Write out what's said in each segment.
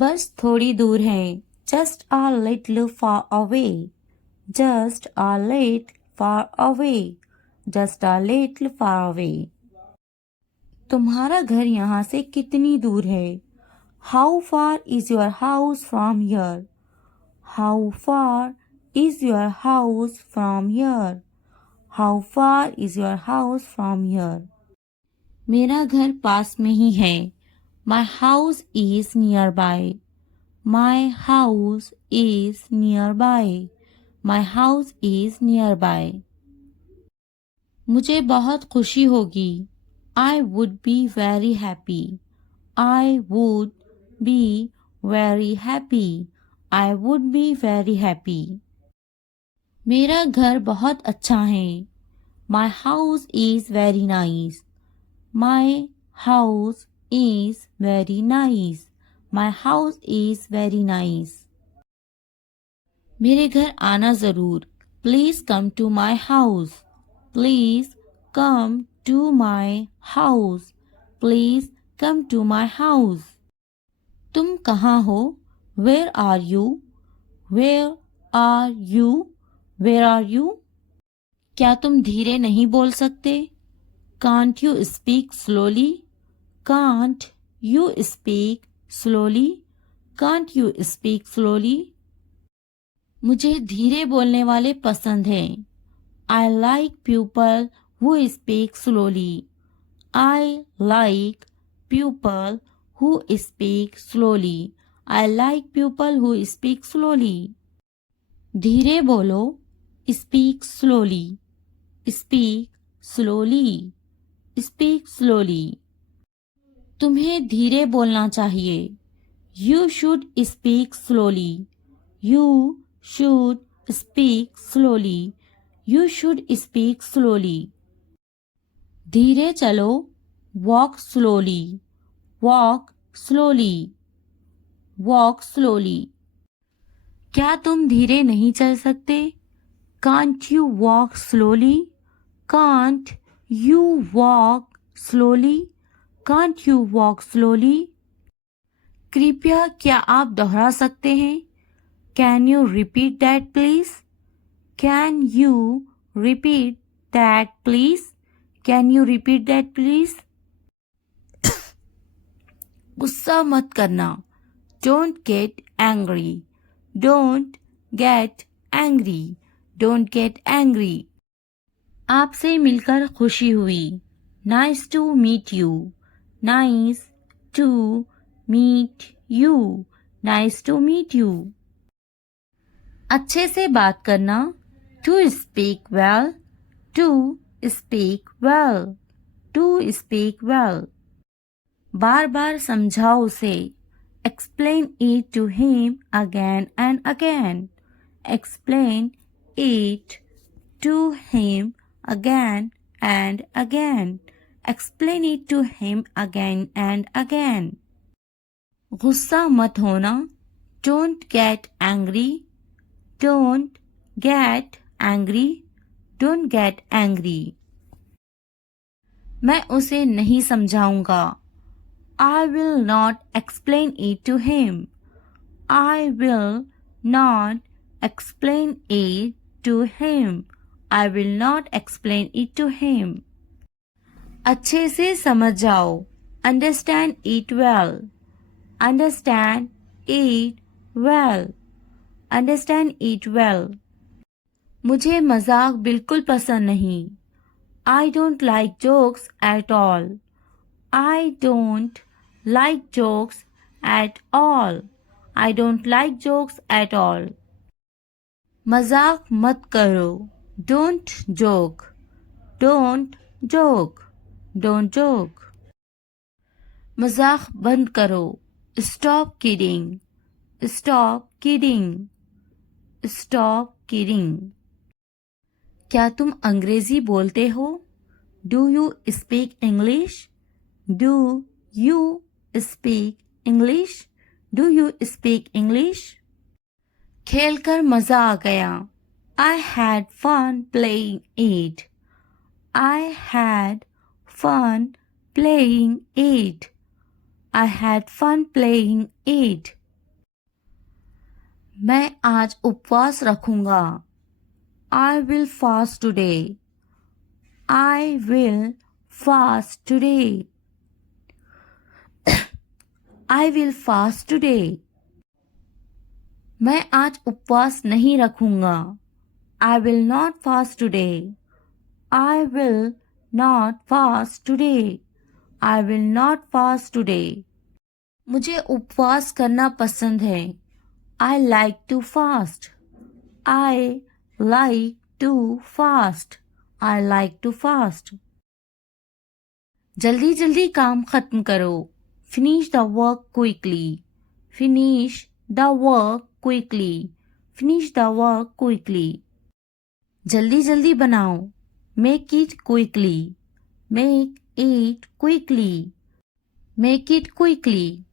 बस थोड़ी दूर है। Just a little far away. Just a little far away. Just a little far away. तुम्हारा घर यहाँ से कितनी दूर है? How far is your house from here? How far is your house from here? How far is your house from here? मेरा घर पास में ही है। My house is nearby. My house is nearby. My house is nearby. मुझे बहुत खुशी होगी। I would be very happy. I would be very happy. I would be very happy. मेरा घर बहुत अच्छा है। My house is very nice. My house is very nice. My house is very nice. मेरे घर आना जरूर। Please come to my house. Please come to my house. Please come to my house. तुम कहाँ हो? Where are you? Where are you? Where are you? क्या तुम धीरे नहीं बोल सकते? Can't you speak slowly? Can't you speak slowly? Can't you speak slowly? मुझे धीरे बोलने वाले पसंद हैं। I like people who speak slowly. I like people who speak slowly. I like people who speak slowly. धीरे बोलो। Speak slowly. Speak slowly. Speak slowly. तुम्हें धीरे बोलना चाहिए। You should speak slowly. You should speak slowly. You should speak slowly. धीरे चलो। Walk slowly. Walk slowly. Walk slowly. क्या तुम धीरे नहीं चल सकते? Can't you walk slowly? Can't you walk slowly? Can't you walk slowly? कृपया क्या आप दोहरा सकते हैं? Can you repeat that please? Can you repeat that please? Can you repeat that please? गुस्सा मत करना। Don't get angry. Don't get angry. Don't get angry. आपसे मिलकर खुशी हुई। Nice to meet you. Nice to meet you. Nice to meet you. अच्छे से बात करना। To speak well. To speak well. To speak well. बार बार समझाओ उसे। Explain it to him again and again. Explain it to him again and again. Explain it to him again and again. गुस्सा मत होना। Don't get angry. Don't get angry. Don't get angry. मैं उसे नहीं समझाऊंगा। I will not explain it to him. I will not explain it to him. I will not explain it to him. अच्छे से समझ जाओ। Understand it well. Understand it well. Understand it well. मुझे मजाक बिल्कुल पसंद नहीं। I don't like jokes at all. I don't like jokes at all. I don't like jokes at all. मजाक मत करो। Don't joke. Don't joke. Don't joke. मजाक बंद करो। Stop kidding. Stop kidding. Stop kidding. क्या तुम अंग्रेजी बोलते हो? Do you speak English? Do you speak English? Do you speak English? खेलकर मजा आ गया। I had fun playing it. I had fun playing it. I had fun playing it. मैं आज उपवास रखूंगा। I will fast today. I will fast today. I will fast today. मैं आज उपवास नहीं रखूंगा। I will not fast today. I will not fast today. I will not fast today. मुझे उपवास करना पसंद है। I like to fast. I like to fast. I like to fast. जल्दी जल्दी काम खत्म करो। Finish the work quickly. Finish the work quickly. Finish the work quickly. जल्दी जल्दी बनाओ। Make it quickly. Make it quickly. Make it quickly.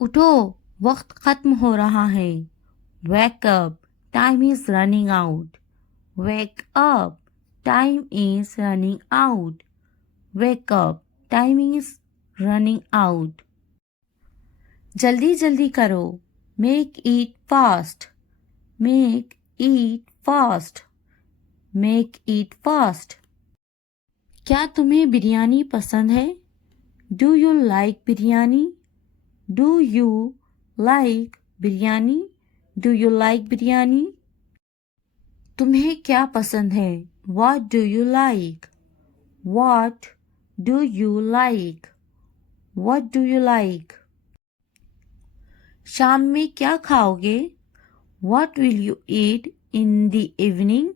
उठो, वक्त खत्म हो रहा है। Wake up. Time is running out. Wake up. Time is running out. Wake up. Time is running out. जल्दी जल्दी करो। Make it fast. Make it fast. Make it fast. क्या तुम्हें बिरयानी पसंद है? Do you like biryani? Do you like biryani? Do you like biryani? तुम्हें क्या पसंद है? What do you like? What do you like? What do you like? शाम में क्या खाओगे? What will you eat in the evening?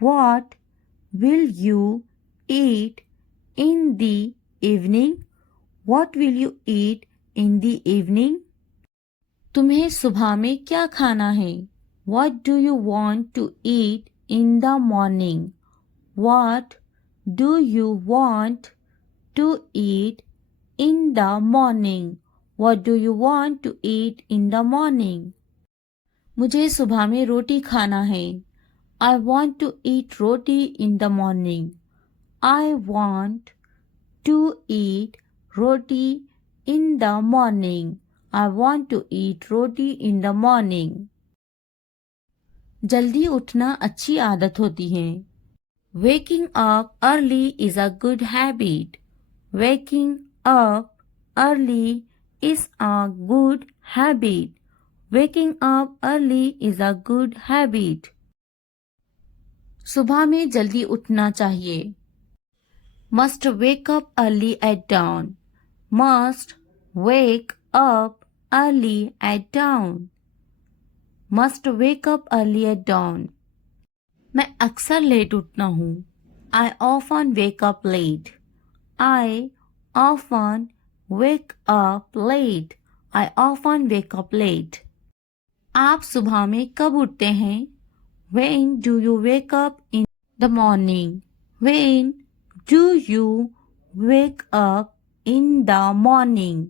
What will you eat in the evening? What will you eat in the evening? तुम्हें सुबह में क्या खाना है? What do you want to eat in the morning? What do you want to eat in the morning? What do you want to eat in the morning? मुझे सुबह में रोटी खाना है। I want to eat roti in the morning. I want to eat roti in the morning. I want to eat roti in the morning. जल्दी उठना अच्छी आदत होती है। Waking up early is a good habit. Waking up early is a good habit. Waking up early is a good habit. सुबह में जल्दी उठना चाहिए। Must wake up early at dawn. Must wake up early at dawn. Must wake up early at dawn. मैं अक्सर late उठता हूँ। I often wake up late. I often wake up late. I often wake up late. आप सुबह में कब उठते हैं? When do you wake up in the morning? When do you wake up in the morning?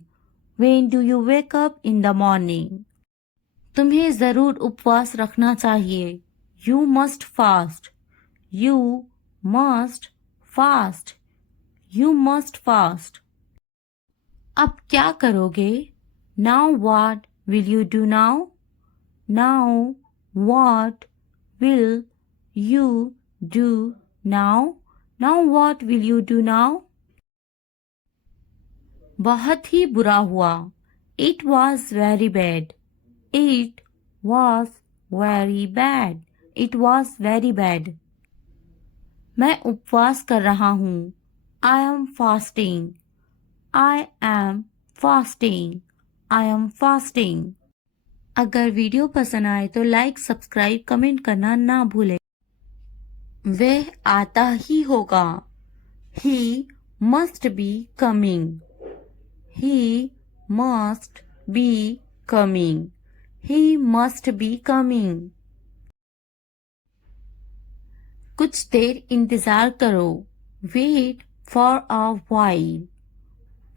When do you wake up in the morning? तुम्हें जरूर उपवास रखना चाहिए। You must fast. You must fast. You must fast. अब क्या करोगे? Now what will you do now? Now what will you do now? Now what will you do now? बहुत ही बुरा हुआ। It was very bad. It was very bad. It was very bad. मैं उपवास कर रहा हूँ। I am fasting. I am fasting. I am fasting. अगर video पसंद आए तो लाइक, सब्सक्राइब, कमेंट करना ना भूलें। वह आता ही होगा। He must be coming. He must be coming. He must be coming. कुछ देर इंतजार करो। Wait for a while.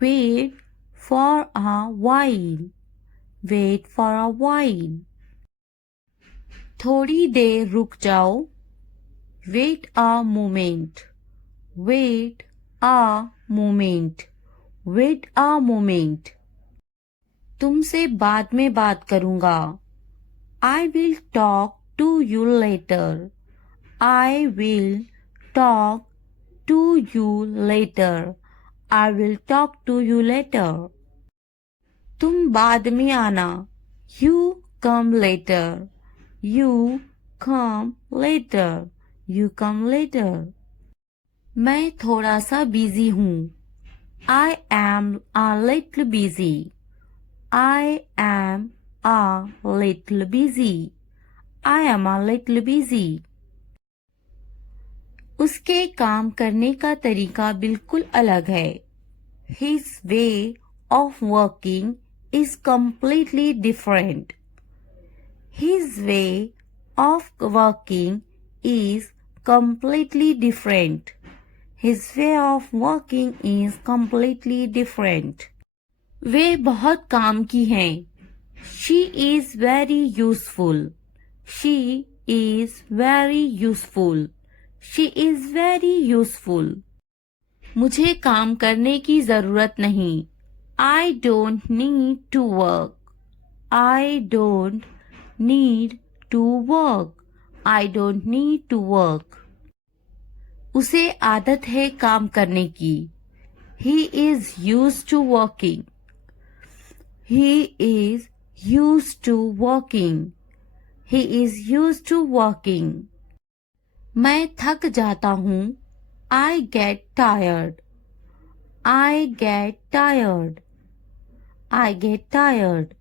Wait for a while. Wait for a while. थोड़ी देर रुक जाओ। Wait a moment. Wait a moment. Wait a moment. तुमसे बाद में बात करूंगा। I will talk to you later. I will talk to you later. I will talk to you later. तुम बाद में आना. You come later. You come later. You come later. मैं थोड़ा सा बिजी हूँ. I am a little busy. I am a little busy. I am a little busy. उसके काम करने का तरीका बिल्कुल अलग है. His way of working is completely different. His way of working is completely different. His way of working is completely different. वे बहुत काम की हैं. She is very useful. She is very useful. She is very useful. मुझे काम करने की जरूरत नहीं. I don't need to work. I don't need to work. I don't need to work. उसे आदत है काम करने की. He is used to working. He is used to working. He is used to working. मैं थक जाता हूँ. I get tired. I get tired. I get tired.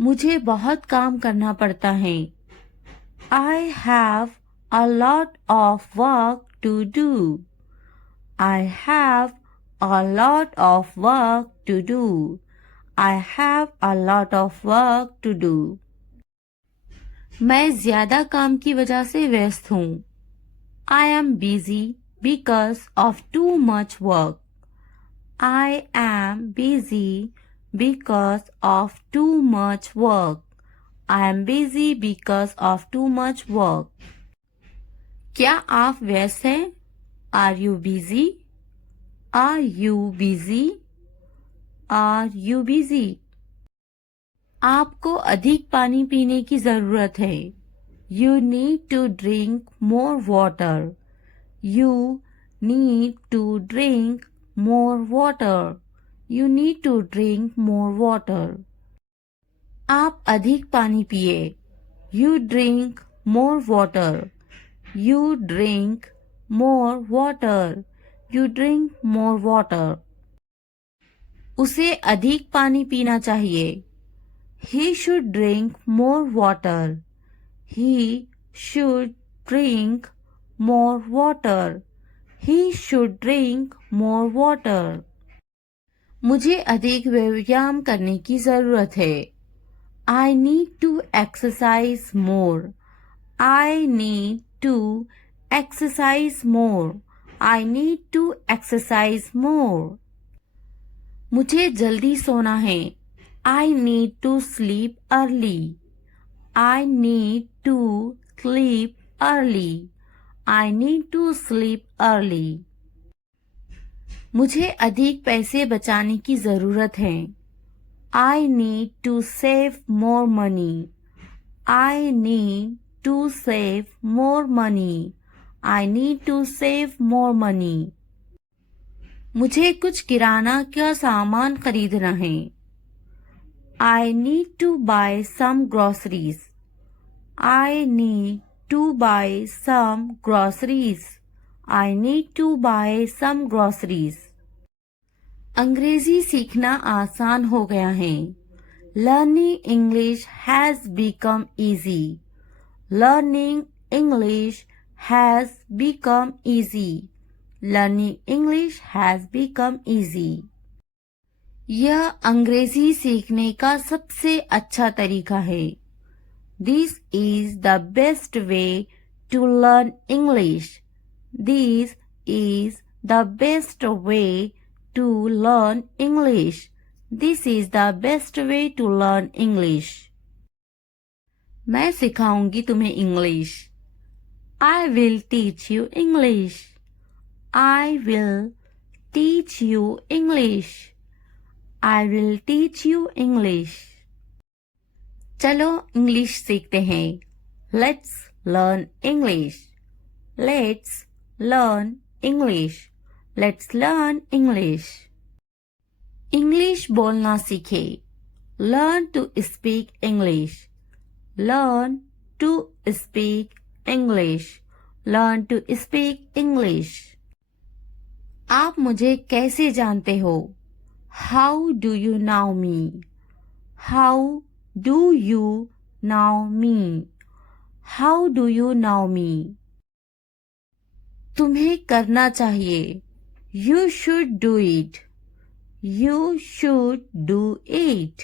मुझे बहुत काम करना पड़ता है. I have a lot of work to do. I have a lot of work to do. I have a lot of work to do. मैं ज्यादा काम की वजह से व्यस्त हूँ. I am busy because of too much work. I am busy because of too much work. I am busy because of too much work. क्या आप व्यस्त हैं? Are you busy? Are you busy? Are you busy? आपको अधिक पानी पीने की जरूरत है. You need to drink more water. You need to drink more water. You need to drink more water. आप अधिक पानी पिए. You drink more water. You drink more water. You drink more water. उसे अधिक पानी पीना चाहिए. He should drink more water. He should drink more water. He should drink more water. मुझे अधिक व्यायाम करने की जरूरत है. I need to exercise more. I need to exercise more. I need to exercise more. मुझे जल्दी सोना है. I need to sleep early. I need to sleep early. I need to sleep early. मुझे अधिक पैसे बचाने की जरूरत है. I need to save more money. I need to save more money. I need to save more money. मुझे कुछ किराना का सामान खरीदना है. I need to buy some groceries. I need to buy some groceries. I need to buy some groceries. अंग्रेजी सीखना आसान हो गया है. Learning English has become easy. Learning English has become easy. Learning English has become easy. यह अंग्रेजी सीखने का सबसे अच्छा तरीका है. This is the best way to learn English. This is the best way to learn English. This is the best way to learn English. मैं सिखाऊंगी तुम्हें English. I will teach you English. I will teach you English. I will teach you English. चलो English सीखते हैं। Let's learn English. Let's learn English. Let's learn English. English बोलना सीखे। Learn to speak English. Learn to speak English. Learn to speak English. आप मुझे कैसे जानते हो? How do you know me? How do you know me? How do you know me? तुम्हें करना चाहिए। You should do it. You should do it.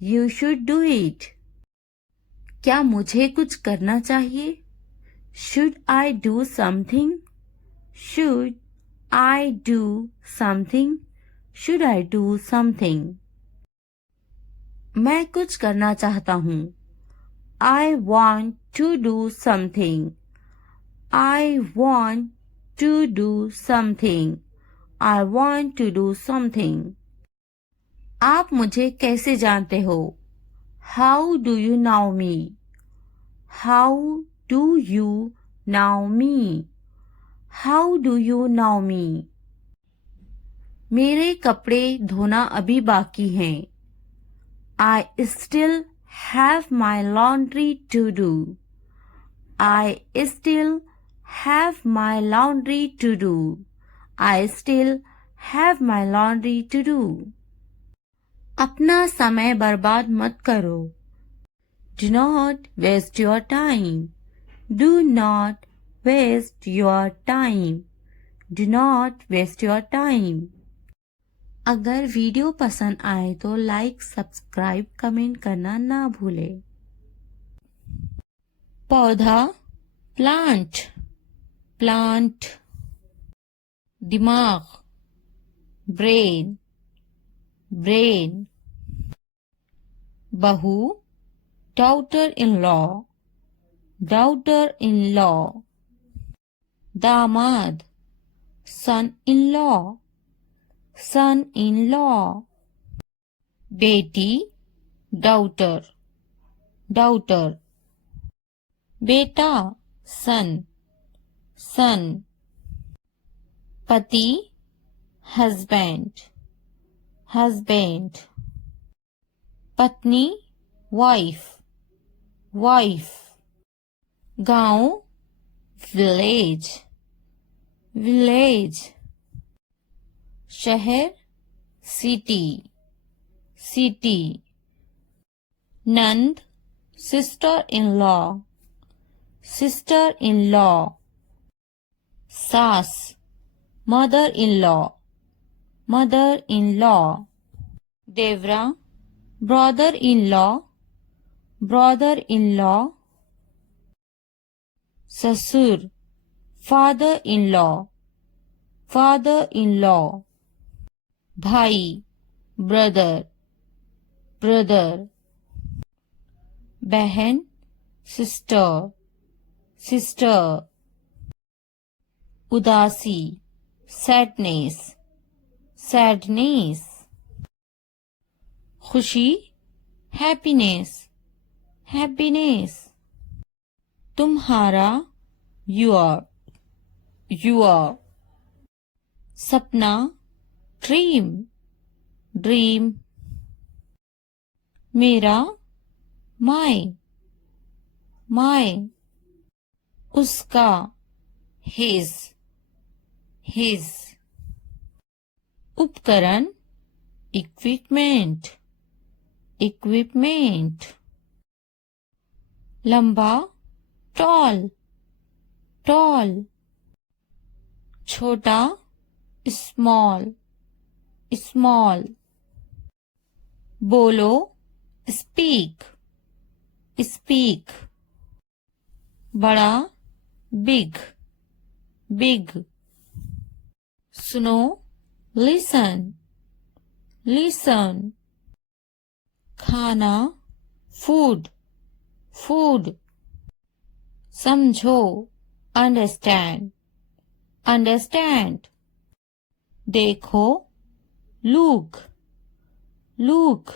You should do it. क्या मुझे कुछ करना चाहिए? Should I do something? Should I do something? Should I do something? मैं कुछ करना चाहता हूँ। I want to do something. I want to do something. I want to do something. आप मुझे कैसे जानते हो? How do you know me? How do you know me? How do you know me? मेरे कपड़े धोना अभी बाकी हैं। I still have my laundry to do. I still have my laundry to do. I still have my laundry to do. अपना समय बर्बाद मत करो। Do not waste your time. Do not waste your time. Do not waste your time. अगर video पसंद आए तो like, subscribe, comment करना ना भूलें। पौधा प्लांट। प्लांट। दिमाग ब्रेन। ब्रेन। बहू daughter in law. Daughter in law. दामाद son in law. Son in law. बेटी डॉटर। डॉटर। बेटा सन। सन। पति हस्बैंड। हस्बैंड। पत्नी वाइफ। वाइफ। गांव विलेज। विलेज। शहर सिटी। सिटी। नंद sister in law. Sister in law. सास mother in law. Mother in law. देवरा brother in law. Brother in law. ससुर father in law. Father in law. भाई brother. Brother. बहन sister. Sister. उदासी sadness. Sadness. खुशी happiness. Happiness. तुम्हारा your. Your. सपना dream. Dream. मेरा माय। माय। उसका हिज। हिज। उपकरण इक्विपमेंट। इक्विपमेंट। लंबा टॉल। टॉल। छोटा स्मॉल। स्मॉल। बोलो स्पीक। स्पीक। बड़ा बिग। बिग। सुनो लिसन। लिसन। खाना फूड। फूड। समझो अंडरस्टैंड। अंडरस्टैंड। देखो लुक। लुक।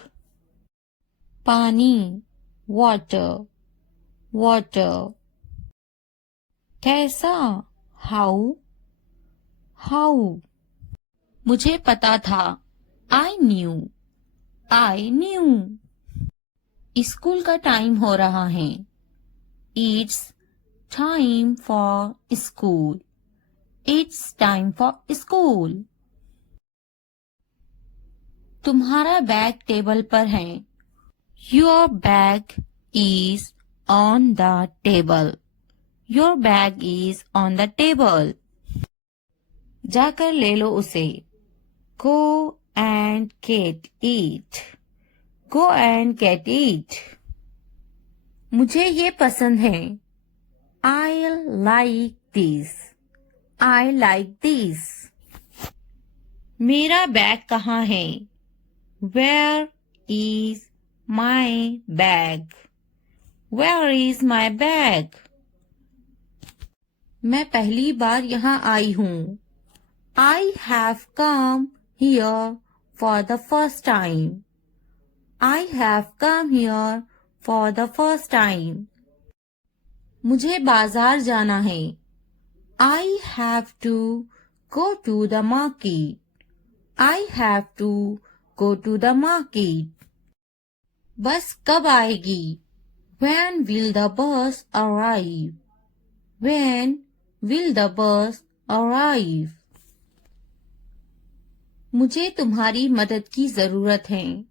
पानी water, water. कैसा? how, how. मुझे पता था, I knew, I knew. School का टाइम हो रहा है, It's time for school, It's time for school. तुम्हारा बैग टेबल पर है, Your bag is on the table, Your bag is on the table. जाकर ले लो उसे, Go and get it, Go and get it. मुझे ये पसंद है, I like this, I like this. मेरा बैग कहाँ है, Where is my bag, Where is my bag. मैं पहली बार यहाँ आई हूँ, I have come here for the first time, I have come here for the first time. मुझे बाजार जाना है, I have to go to the market, I have to go to the market. बस कब आएगी, When will the bus arrive, When will the bus arrive. मुझे तुम्हारी मदद की जरूरत है,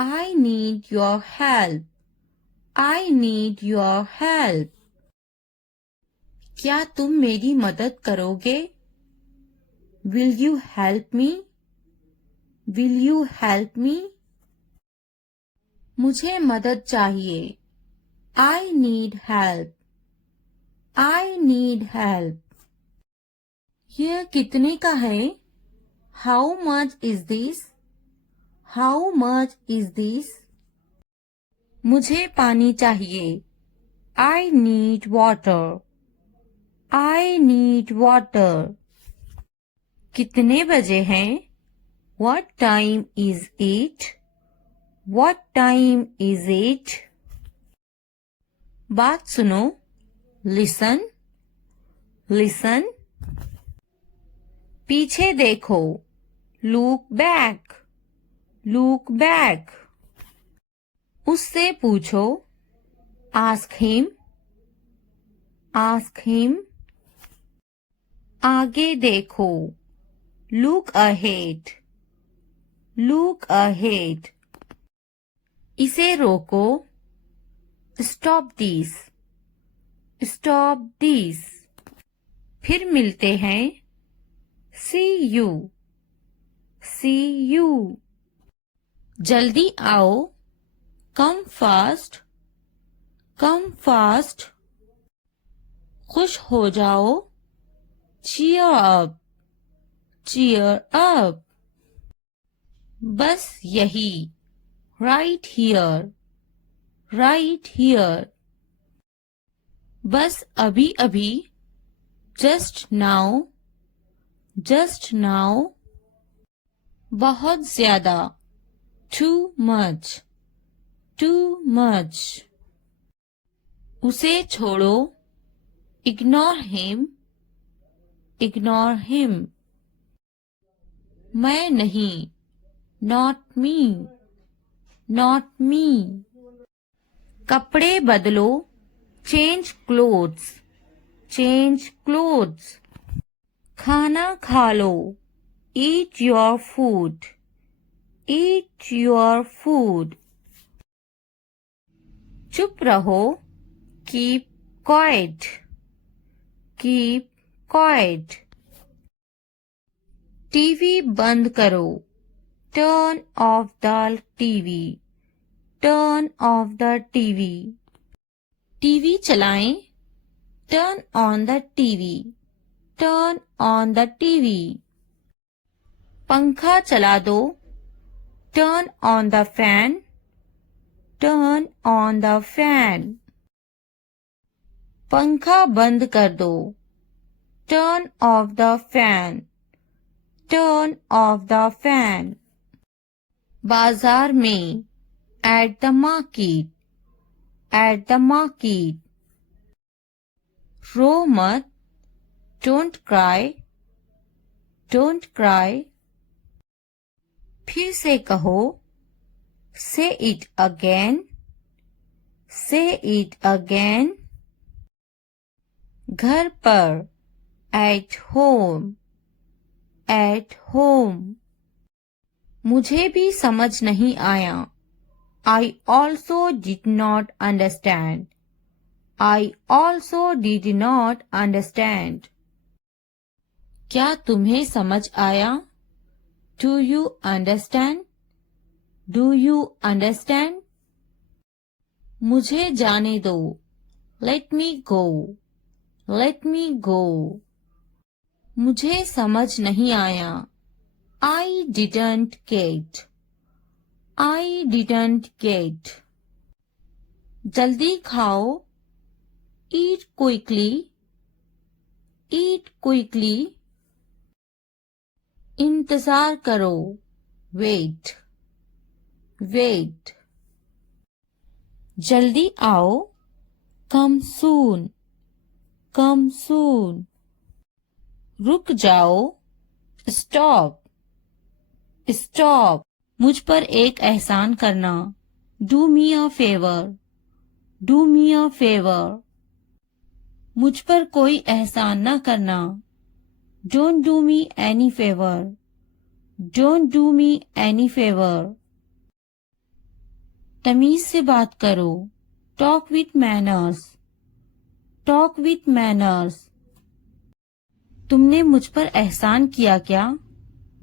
I need your help, I need your help. क्या तुम मेरी मदद करोगे, Will you help me, Will you help me. मुझे मदद चाहिए, I need help, I need help. यह कितने का है, How much is this, How much is this. मुझे पानी चाहिए, I need water, I need water. कितने बजे हैं, What time is it, What time is it. बात सुनो, Listen, listen. पीछे देखो, Look back, look back. उससे पूछो, Ask him, ask him. आगे देखो, Look ahead, look ahead. इसे रोको, Stop this, stop this. फिर मिलते हैं, See you, see you. जल्दी आओ, Come fast, come fast. खुश हो जाओ, Cheer up, cheer up. बस यही, Right here, right here. बस अभी अभी, Just now, just now. बहुत ज्यादा, Too much, too much. उसे छोड़ो, Ignore him, ignore him. मैं नहीं, Not me, not me. कपड़े बदलो, Change clothes, change clothes. खाना खा लो, Eat your food, eat your food. चुप रहो, Keep quiet, keep quiet. TV बंद करो, Turn off the TV, turn off the TV. TV चलाएं, Turn on the TV, turn on the TV. पंखा चला दो, Turn on the fan, turn on the fan. पंखा बंद कर दो, Turn off the fan, turn off the fan. बाजार में, At the market, at the market. रो मत, don't cry, don't cry. फिर से कहो, say it again, say it again. घर पर, at home, at home. मुझे भी समझ नहीं आया. I also did not understand. I also did not understand. क्या तुम्हें समझ आया? Do you understand? Do you understand? मुझे जाने दो. Let me go. Let me go. मुझे समझ नहीं आया. I didn't get. I didn't get. जल्दी खाओ. Eat quickly. Eat quickly. इंतजार करो. Wait. Wait. जल्दी आओ. Come soon. Come soon. रुक जाओ. Stop. Stop. मुझ पर एक एहसान करना. Do me a favor. Do me a favor. मुझ पर कोई एहसान न करना. Don't do me any favor. Don't do me any favor. तमीज से बात करो. Talk with manners. Talk with manners. तुमने मुझ पर एहसान किया क्या?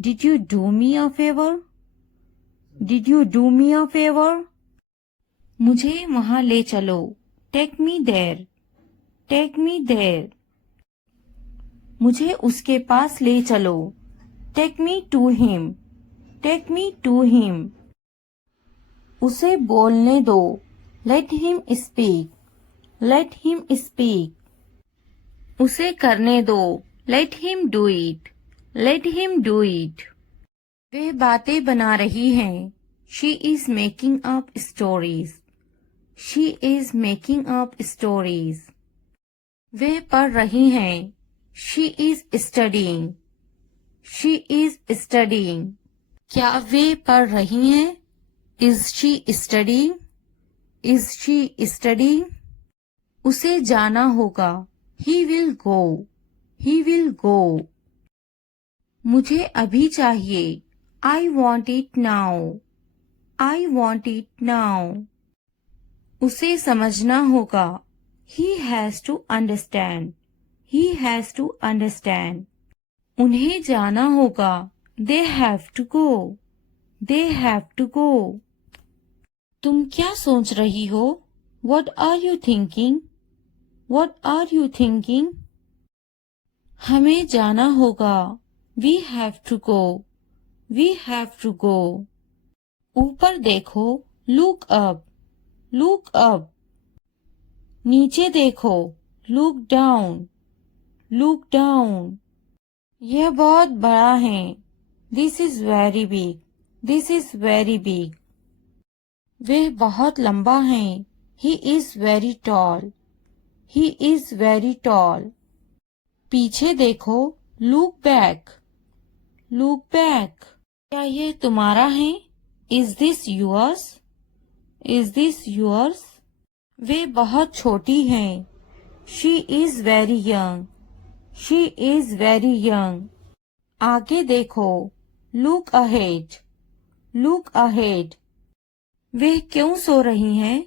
Did you do me a favor? Did you do me a favor? मुझे वहां ले चलो. Take me there. Take me there. मुझे उसके पास ले चलो. Take me to him. Take me to him. उसे बोलने दो. Let him speak. Let him speak. उसे करने दो. Let him do it. Let him do it. वे बातें बना रही हैं. She is making up stories. She is making up stories. वे पढ़ रही हैं. She is studying. She is studying. क्या वे पढ़ रही हैं? Is she studying? Is she studying? उसे जाना होगा. He will go. He will go. मुझे अभी चाहिए. I want it now. I want it now. उसे समझना होगा. He has to understand. He has to understand. उन्हें जाना होगा. They have to go. They have to go. तुम क्या सोच रही हो? What are you thinking? What are you thinking? हमें जाना होगा. We have to go. We have to go. ऊपर देखो. Look up. Look up. नीचे देखो. Look down. Look down. यह बहुत बड़ा है. This is very big. This is very big. वह बहुत लंबा है. He is very tall. He is very tall. पीछे देखो. Look back. Look back. क्या ये तुम्हारा है? Is this yours? Is this yours? वे बहुत छोटी हैं. She is very young. She is very young. आगे देखो. Look ahead. Look ahead. वे क्यों सो रही हैं?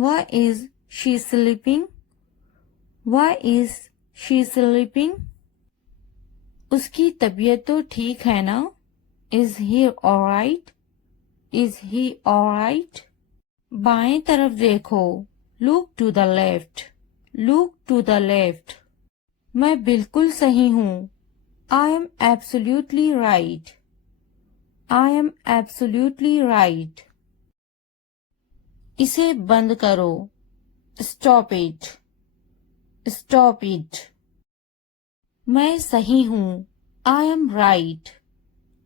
Why is she sleeping? Why is she sleeping? उसकी तबीयत तो ठीक है ना? Is he alright? Is he alright? बाएं तरफ देखो. Look to the left. Look to the left. मैं बिल्कुल सही हूँ. I am absolutely right. I am absolutely right. इसे बंद करो. Stop it. Stop it. मैं सही हूँ. I am right.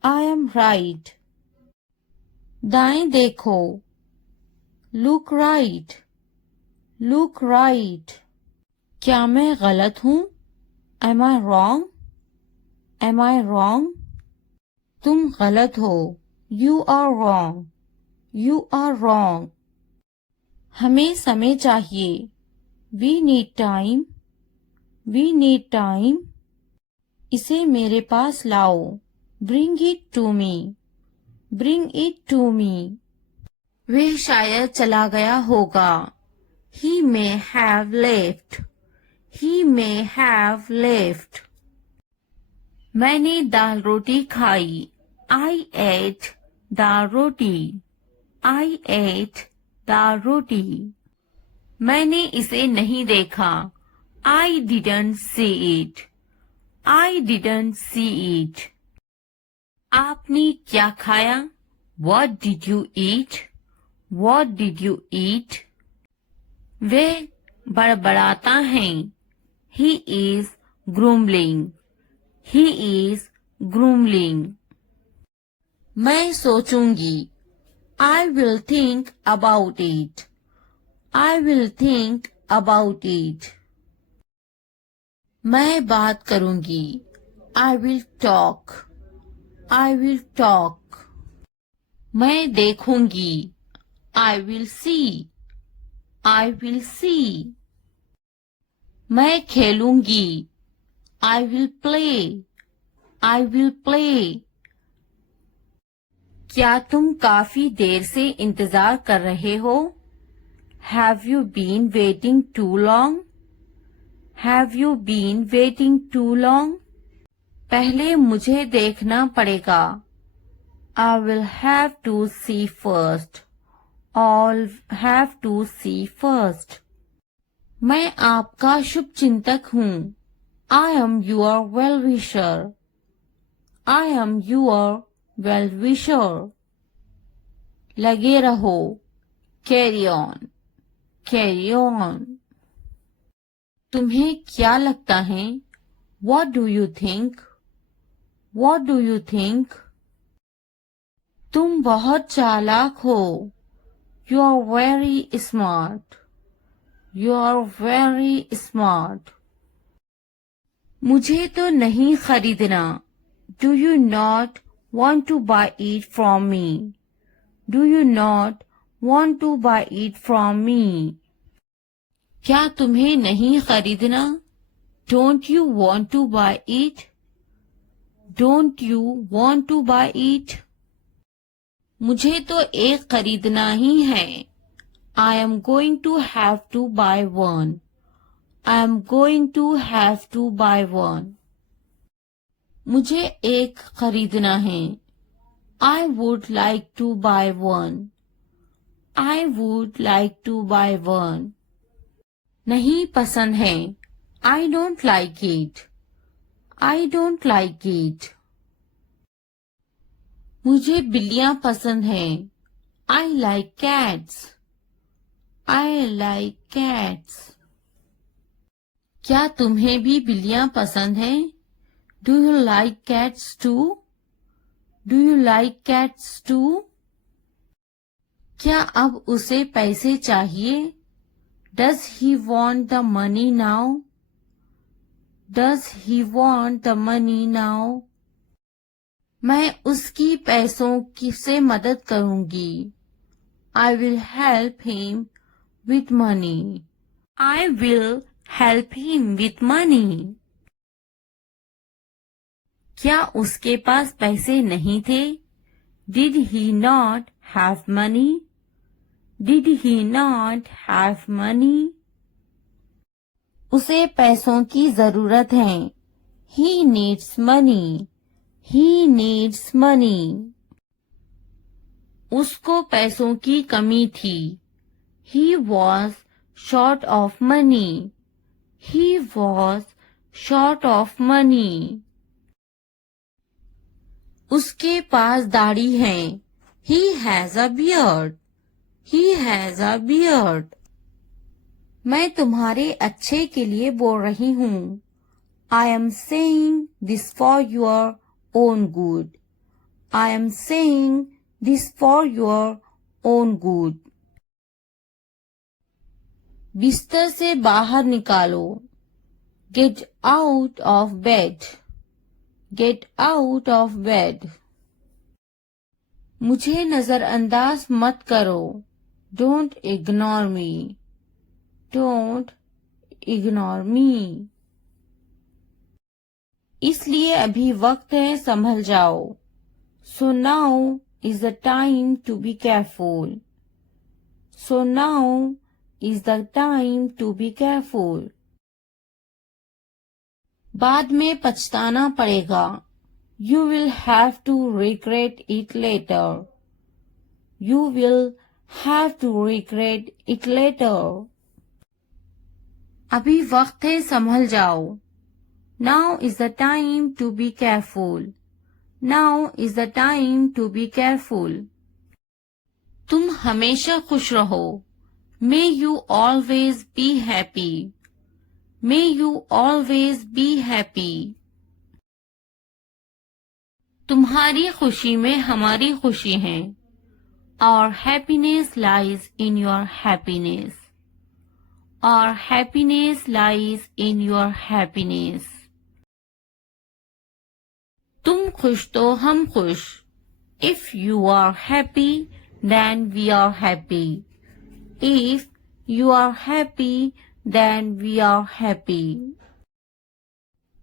I am right. दाएं देखो. Look right. Look right. क्या मैं गलत हूँ? Am I wrong? Am I wrong? तुम गलत हो. You are wrong. You are wrong. हमें समय चाहिए. We need time. We need time. इसे मेरे पास लाओ. Bring it to me. Bring it to me. वह शायद चला गया होगा. He may have left. He may have left. मैंने दाल रोटी खाई. I ate dal roti. I ate दाल रोटी. मैंने इसे नहीं देखा. I didn't see it. I didn't see it. आपने क्या खाया? What did you eat? What did you eat? वे बड़बड़ाता है. He is grumbling. He is grumbling. मैं सोचूंगी. I will think about it. I will think about it. मैं बात करूंगी. I will talk. I will talk. मैं देखूंगी. I will see. I will see. मैं खेलूंगी. I will play. I will play. क्या तुम काफी देर से इंतजार कर रहे हो? Have you been waiting too long? Have you been waiting too long? पहले मुझे देखना पड़ेगा. I will have to see first. I'll have to see first. मैं आपका शुभ चिंतक हूँ. I am your well-wisher. I am your well-wisher. लगे रहो. Carry on. Carry on. तुम्हें क्या लगता है? What do you think? What do you think? तुम बहुत चालाक हो. You are very smart. You are very smart. मुझे तो नहीं खरीदना. Do you not want to buy it from me? Do you not want to buy it from me? क्या तुम्हें नहीं खरीदना? Don't you want to buy it? Don't you want to buy it? मुझे तो एक खरीदना ही है. I am going to have to buy one. I am going to have to buy one. मुझे एक खरीदना है. I would like to buy one. I would like to buy one. नहीं पसंद है. I don't like it. I don't like it. मुझे बिल्लियां पसंद हैं. I like cats. I like cats. क्या तुम्हें भी बिल्लियां पसंद हैं? Do you like cats too? Do you like cats too? क्या अब उसे पैसे चाहिए? Does he want the money now? Does he want the money now? मैं उसकी पैसों की से मदद करूंगी. I will help him with money. I will help him with money. क्या उसके पास पैसे नहीं थे? Did he not have money? Did he not have money? उसे पैसों की जरूरत है. He needs money. He needs money. उसको पैसों की कमी थी. He was short of money. He was short of money. उसके पास दाढ़ी है. He has a beard. He has a beard. मैं तुम्हारे अच्छे के लिए बोल रही हूँ. I am saying this for your own good. I am saying this for your own good. बिस्तर से बाहर निकालो। Get out of bed. Get out of bed. मुझे नजरअंदाज मत करो। Don't ignore me. Don't ignore me. इसलिए अभी वक्त है, संभल जाओ। So now is the time to be careful. So now is the time to be careful. बाद में पछताना पड़ेगा। You will have to regret it later. You will have to regret it later. अभी वक्त है, संभल जाओ। Now is the time to be careful. Now is the time to be careful. तुम हमेशा खुश रहो। May you always be happy. May you always be happy. तुम्हारी खुशी में हमारी खुशी है। Our happiness lies in your happiness. Our happiness lies in your happiness. तुम खुश तो हम खुश। If you are happy, then we are happy. If you are happy, then we are happy.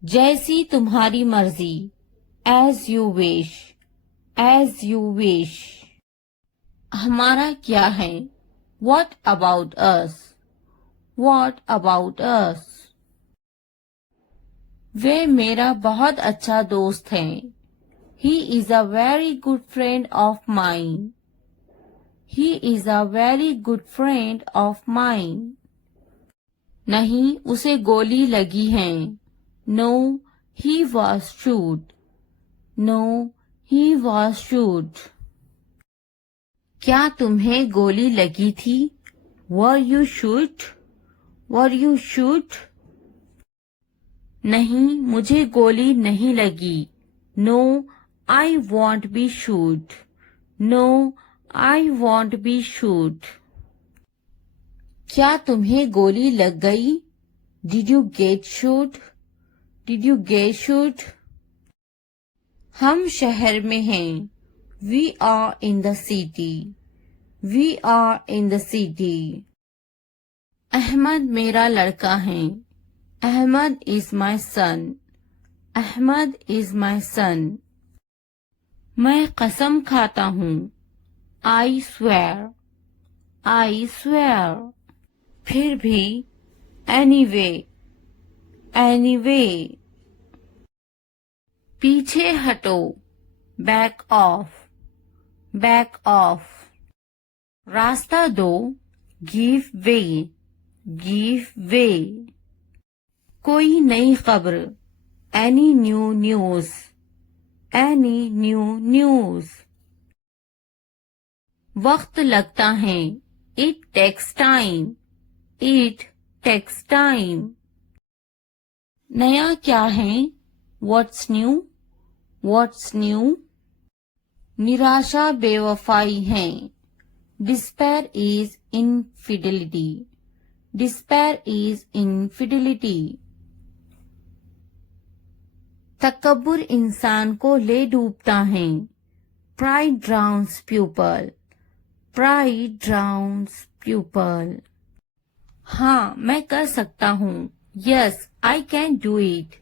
जैसी तुम्हारी मर्जी। As you wish. As you wish. हमारा क्या है? What about us? What about us? वे मेरा बहुत अच्छा दोस्त है। He is a very good friend of mine. He is a very good friend of mine. नहीं, उसे गोली लगी है। No, he was shot. No, he was shot. क्या तुम्हें गोली लगी थी? Were you shot? Were you shot? नहीं, मुझे गोली नहीं लगी। No, I won't be shot. No, I won't be shot. क्या तुम्हें गोली लग गई? Did you get shot? Did you get shot? हम शहर में हैं। We are in the city. We are in the city. Ahmad मेरा लड़का है। Ahmad is my son. Ahmad is my son. मैं कसम खाता हूँ। I swear. I swear. फिर भी। Anyway. Anyway. पीछे हटो। Back off. Back off. रास्ता दो। Give way. Give way. कोई नई खबर। Any new news. Any new news. वक्त लगता है। It takes time. It takes time. नया क्या है? What's new? What's new? निराशा बेवफाई है। Despair is infidelity. Despair is infidelity. तकब्बुर इंसान को ले डूबता है। Pride drowns pupil. Pride drowns pupil. हाँ, मैं कर सकता हूँ। Yes, I can do it.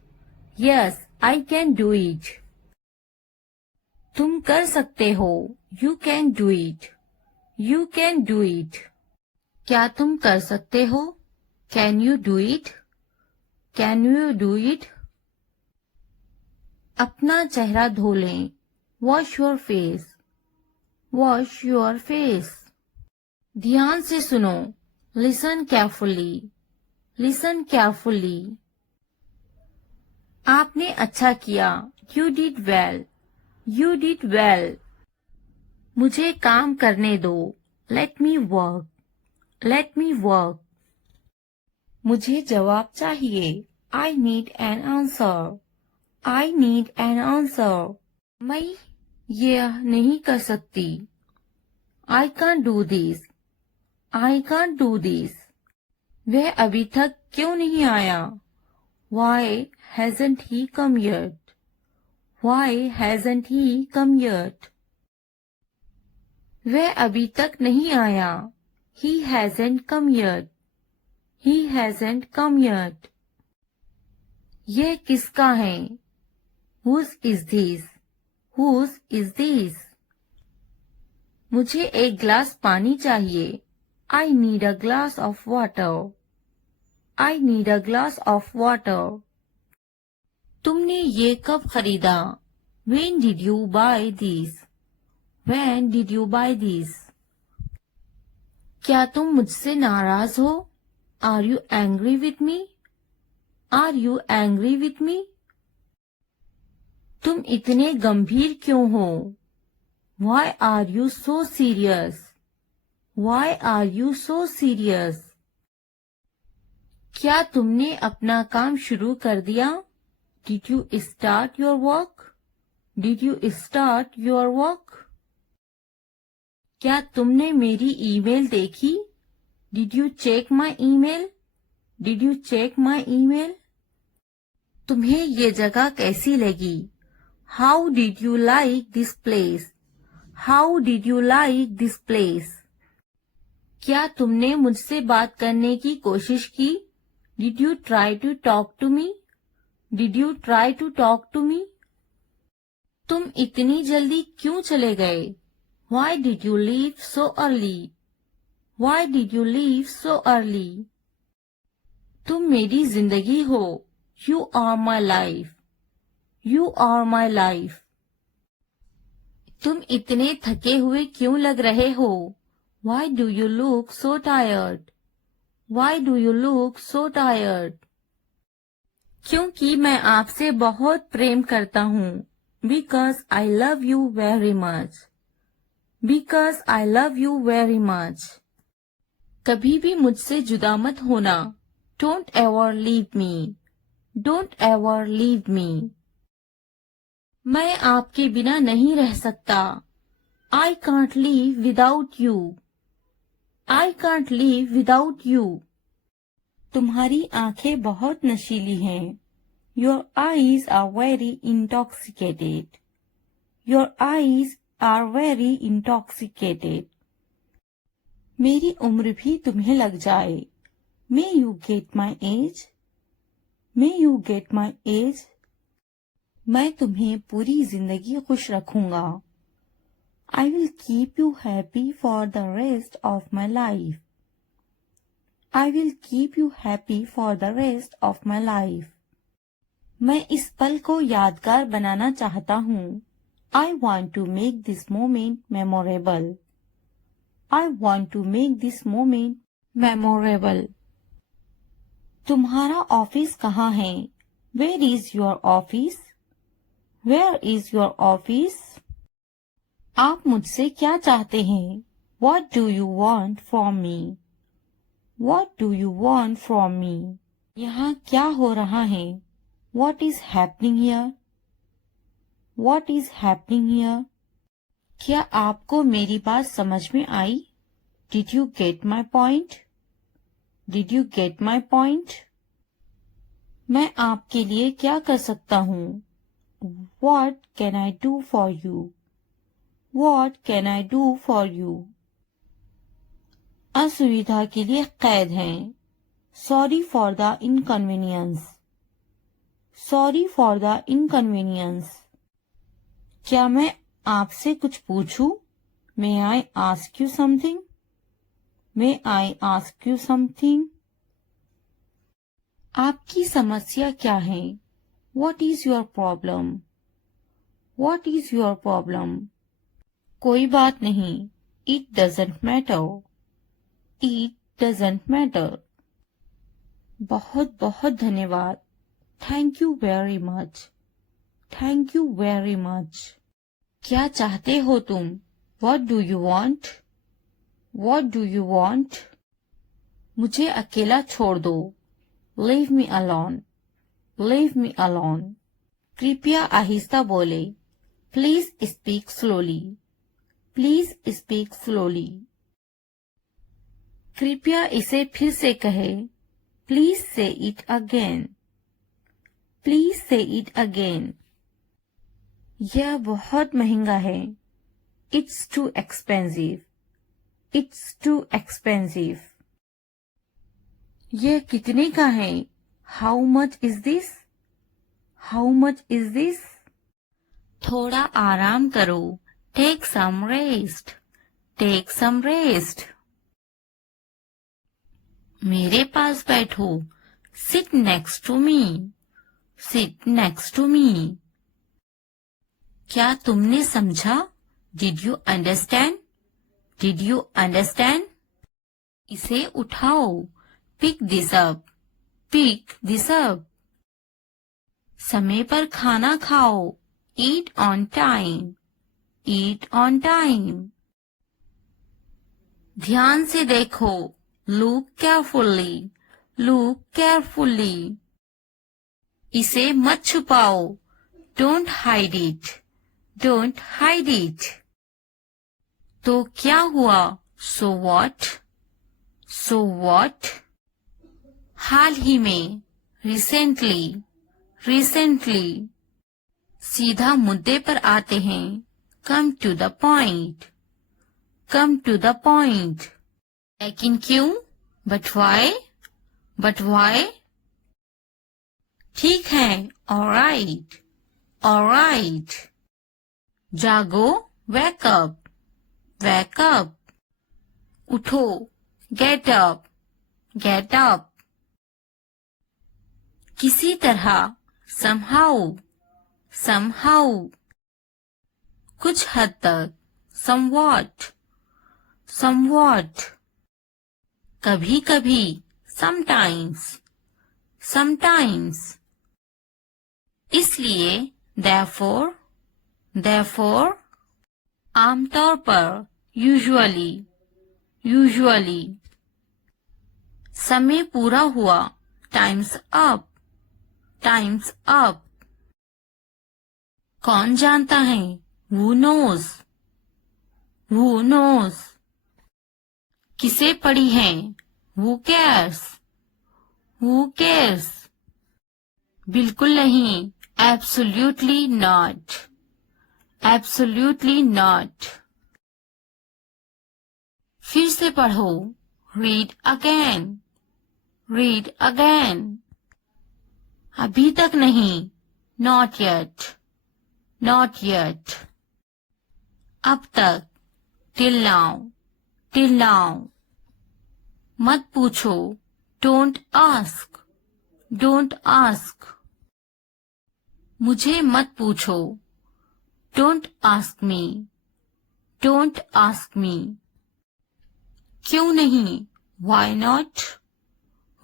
Yes, I can do it. तुम कर सकते हो। You can do it. You can do it. क्या तुम कर सकते हो? Can you do it? Can you do it? अपना चेहरा धो लें। Wash your face. Wash your face. ध्यान से सुनो। Listen carefully. Listen carefully. आपने अच्छा किया। You did well. You did well. मुझे काम करने दो। Let me work. Let me work. मुझे जवाब चाहिए। I need an answer. I need an answer. मैं यह नहीं कर सकती। I can't do this. I can't do this. वह अभी तक क्यों नहीं आया? Why hasn't he come yet? Why hasn't he come yet? वह अभी तक नहीं आया. He hasn't come yet. He hasn't come yet. यह किसका है? Whose is this? Whose is this? मुझे एक गिलास पानी चाहिए. I need a glass of water. I need a glass of water. तुमने ये कब खरीदा? When did you buy this? When did you buy this? क्या तुम मुझसे नाराज हो? Are you angry with me? Are you angry with me? तुम इतने गंभीर क्यों हो? Why are you so serious? Why are you so serious? क्या तुमने अपना काम शुरू कर दिया? Did you start your work? Did you start your work? क्या तुमने मेरी ईमेल देखी? Did you check my email? Did you check my email? तुम्हें ये जगह कैसी लगी? How did you like this place? How did you like this place? क्या तुमने मुझसे बात करने की कोशिश की? Did you try to talk to me? Did you try to talk to me? तुम इतनी जल्दी क्यों चले गए? Why did you leave so early? Why did you leave so early? तुम मेरी जिंदगी हो. You are my life. You are my life. तुम इतने थके हुए क्यों लग रहे हो? Why do you look so tired? Why do you look so tired? क्योंकि मैं आपसे बहुत प्रेम करता हूँ. Because I love you very much. Because I love you very much. कभी भी मुझसे जुदा मत होना. Don't ever leave me. Don't ever leave me. मैं आपके बिना नहीं रह सकता. I can't live without you. I can't live without you. तुम्हारी आंखें बहुत नशीली हैं. Your eyes are very intoxicated. Your eyes are very intoxicated. मेरी उम्र भी तुम्हें लग जाए. May you get my age? May you get my age? मैं तुम्हें पूरी जिंदगी खुश रखूंगा. I will keep you happy for the rest of my life. I will keep you happy for the rest of my life. मैं इस पल को यादगार बनाना चाहता हूँ. I want to make this moment memorable. I want to make this moment memorable. तुम्हारा office कहाँ है? Where is your office? Where is your office? आप मुझसे क्या चाहते हैं? What do you want from me? What do you want from me? यहाँ क्या हो रहा है? What is happening here? What is happening here? क्या आपको मेरी बात समझ में आई? Did you get my point? Did you get my point? मैं आपके लिए क्या कर सकता हूँ? What can I do for you? What can I do for you? असुविधा के लिए कैद हैं. Sorry for the inconvenience. Sorry for the inconvenience. क्या मैं आपसे कुछ पूछूं? May I ask you something? May I ask you something? आपकी समस्या क्या है? What is your problem? What is your problem? कोई बात नहीं. It doesn't matter. It doesn't matter. बहुत बहुत धन्यवाद. Thank you very much. Thank you very much. क्या चाहते हो तुम? What do you want? What do you want? मुझे अकेला छोड़ दो. Leave me alone. Leave me alone. कृपया आहिस्ता बोले. Please speak slowly. Please speak slowly. कृपया इसे फिर से कहे. Please say it again. Please say it again. यह बहुत महंगा है. It's too expensive. It's too expensive. यह कितने का है? How much is this? How much is this? थोड़ा आराम करो. Take some rest. Take some rest. मेरे पास बैठो. Sit next to me. Sit next to me. क्या तुमने समझा? Did you understand? Did you understand? इसे उठाओ. Pick this up. Pick this up. समय पर खाना खाओ. Eat on time. Eat on time. ध्यान से देखो. Look carefully. Look carefully. इसे मत छुपाओ. Don't hide it. Don't hide it. तो क्या हुआ? So what? So what? हाल ही में. Recently. Recently. सीधा मुद्दे पर आते हैं. Come to the point. Come to the point. लेकिन क्यों? But why? But why? ठीक है. All right. All right. जागो. Wake up. Wake up. उठो. Get up. Get up. किसी तरह. Somehow. Somehow. कुछ हद तक. Somewhat. Somewhat. कभी कभी. Sometimes. Sometimes. इसलिए. Therefore. Therefore. आमतौर पर. Usually. Usually. समय पूरा हुआ. Time's up. Time's up. कौन जानता है? Who knows? Who knows? किसे पड़ी है? Who cares? Who cares? बिल्कुल नहीं. Absolutely not. Absolutely not. फिर से पढ़ो. Read again. Read again. अभी तक नहीं. Not yet. Not yet. अब तक. Till now. Till now. मत पूछो. Don't ask. Don't ask. मुझे मत पूछो. Don't ask me. Don't ask me. क्यों नहीं? Why not?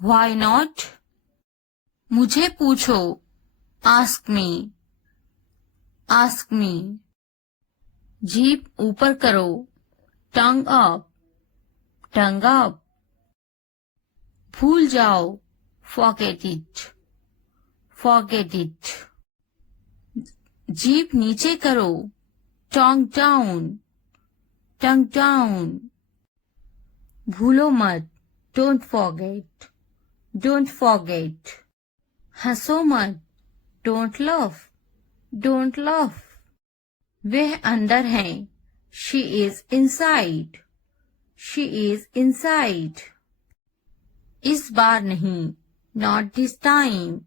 Why not? मुझे पूछो. Ask me. Ask me. जीभ ऊपर करो. Tongue up. Tongue up. भूल जाओ. Forget it. Forget it. जीभ नीचे करो. Tongue down. Tongue down. भूलो मत. Don't forget. Don't forget. हंसो मत. Don't laugh. Don't laugh. वह अंदर है. She is inside. She is inside. इस बार नहीं. Not this time.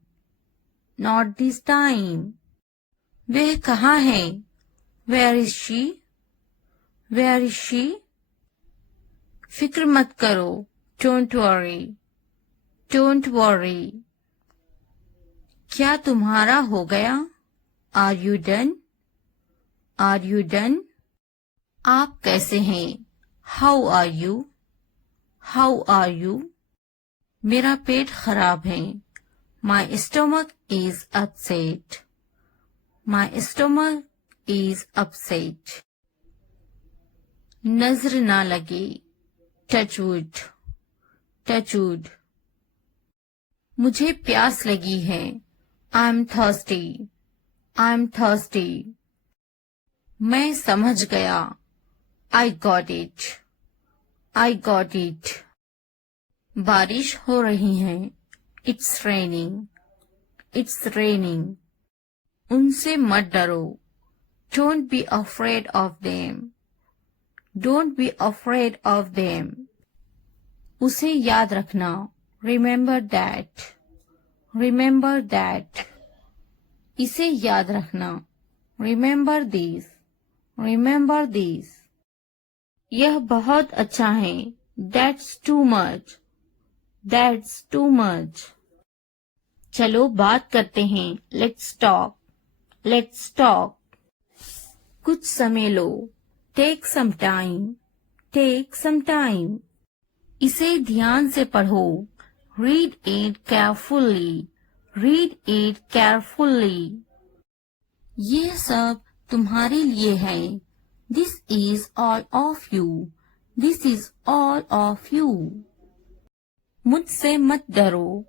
Not this time. वह कहाँ है? Where is she? Where is she? फिक्र मत करो. Don't worry. Don't worry. क्या तुम्हारा हो गया? Are you done? Are you done? आप कैसे हैं? How are you? How are you? मेरा पेट खराब है. My stomach is upset. My stomach is upset. नजर ना लगे. Touch wood. Touch wood. मुझे प्यास लगी है. I'm thirsty. I'm thirsty. मैं समझ गया. I got it. I got it. बारिश हो रही है. It's raining. It's raining. उनसे मत डरो. Don't be afraid of them. Don't be afraid of them. उसे याद रखना. Remember that. Remember that. इसे याद रखना. Remember this. Remember this. यह बहुत अच्छा है. That's too much. That's too much. चलो बात करते हैं. Let's talk. Let's talk. कुछ समय लो. Take some time. Take some time. इसे ध्यान से पढ़ो. Read it carefully. Read it carefully. ये सब तुम्हारे लिए है. This is all of you. This is all of you. मुझसे मत डरो.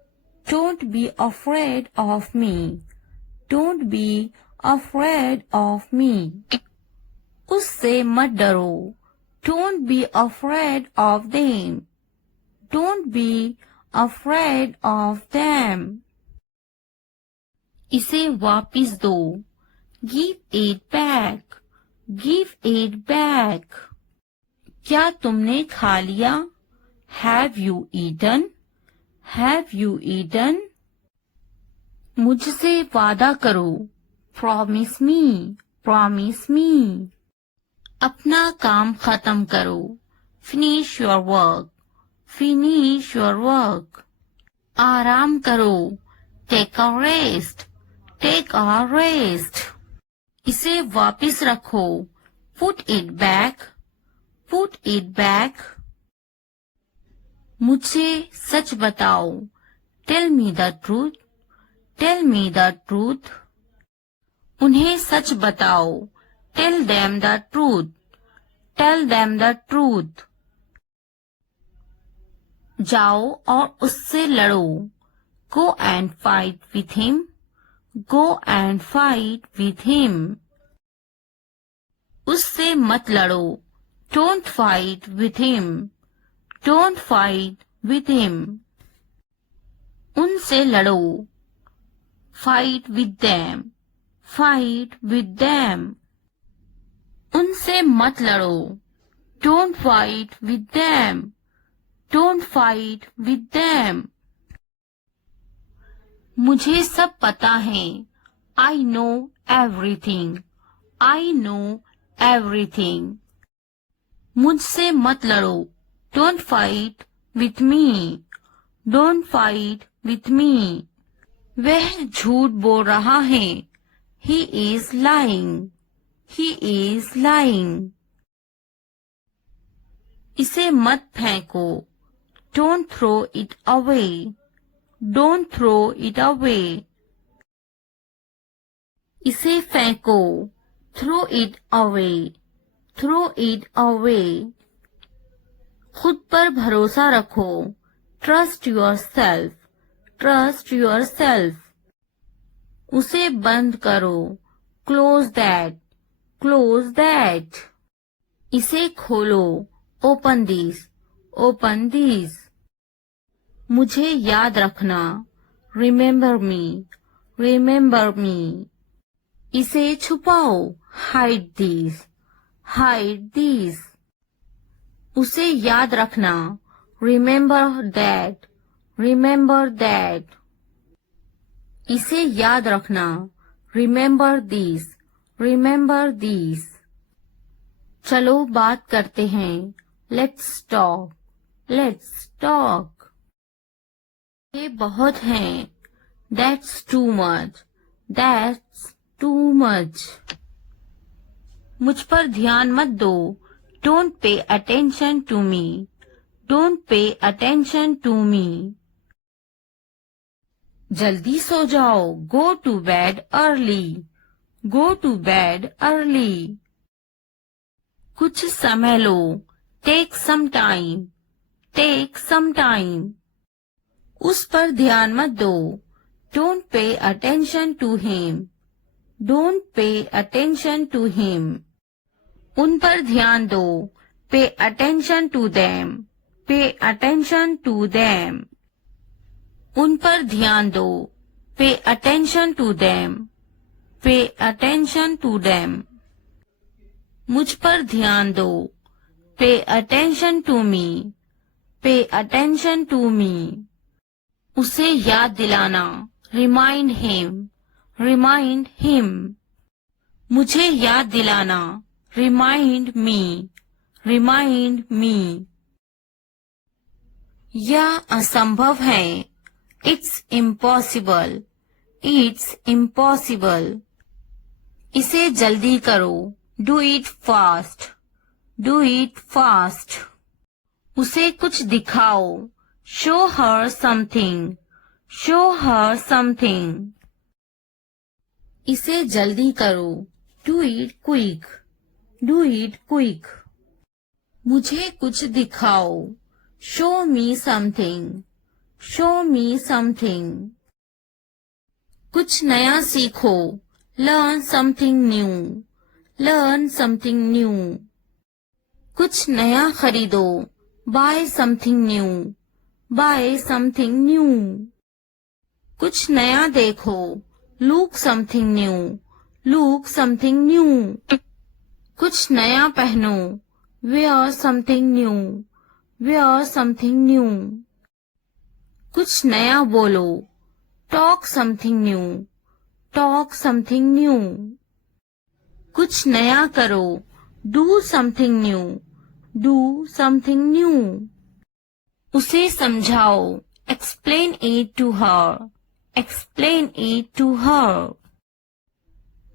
Don't be afraid of me. Don't be afraid of me. उससे मत डरो. Don't be afraid of them. Don't be afraid of them. इसे वापिस दो. Give it back. Give it back. क्या तुमने खा लिया? Have you eaten? Have you eaten? मुझसे वादा करो. Promise me. Promise me. अपना काम खत्म करो. Finish your work. Finish your work. आराम करो. Take a rest. Take a rest. इसे वापिस रखो. Put it back. Put it back. मुझे सच बताओ. Tell me the truth. Tell me the truth. उन्हें सच बताओ. Tell them the truth. Tell them the truth. जाओ और उससे लड़ो. Go and fight with him. Go and fight with him. उससे मत लड़ो. Don't fight with him. Don't fight with him. उनसे लड़ो. Fight with them. Fight with them. उनसे मत लड़ो. Don't fight with them. Don't fight with them. मुझे सब पता है. I know everything. I know everything. मुझसे मत लड़ो. Don't fight with me. Don't fight with me. वह झूठ बोल रहा है. He is lying. He is lying. इसे मत फेंको. Don't throw it away. Don't throw it away. इसे फेंको. Throw it away. Throw it away. खुद पर भरोसा रखो. Trust yourself. Trust yourself. उसे बंद करो. Close that. Close that. इसे खोलो. Open this. Open this. मुझे याद रखना. Remember me. Remember me. इसे छुपाओ. Hide this. Hide this. उसे याद रखना. Remember that. Remember that. इसे याद रखना. Remember this. Remember this. चलो बात करते हैं. Let's talk. Let's talk. ये बहुत हैं. That's too much. That's too much. मुझ पर ध्यान मत दो. Don't pay attention to me. Don't pay attention to me. जल्दी सो जाओ. Go to bed early. Go to bed early. कुछ समय लो. Take some time. Take some time. उस पर ध्यान मत दो. Don't pay attention to him. Don't pay attention to him. उन पर ध्यान दो. Pay attention to them. Pay attention to them. उन पर ध्यान दो. Pay attention to them. Pay attention to them. मुझ पर ध्यान दो. Pay attention to me. Pay attention to me. उसे याद दिलाना. Remind him. Remind him. मुझे याद दिलाना. Remind me. Remind me. यह असंभव है. It's impossible. It's impossible. इसे जल्दी करो. Do it fast. Do it fast. उसे कुछ दिखाओ. Show her something. Show her something. इसे जल्दी करो. Do it quick. Do it quick. मुझे कुछ दिखाओ. Show me something. Show me something. कुछ नया सीखो. Learn something new. Learn something new. कुछ नया खरीदो. Buy something new. Buy something new. कुछ नया देखो. Look something new. Look something new. कुछ नया पहनो. Wear something new. Wear something new. कुछ नया बोलो. Talk something new. Talk something new. कुछ नया करो. Do something new. Do something new. उसे समझाओ. Explain it to her. Explain it to her.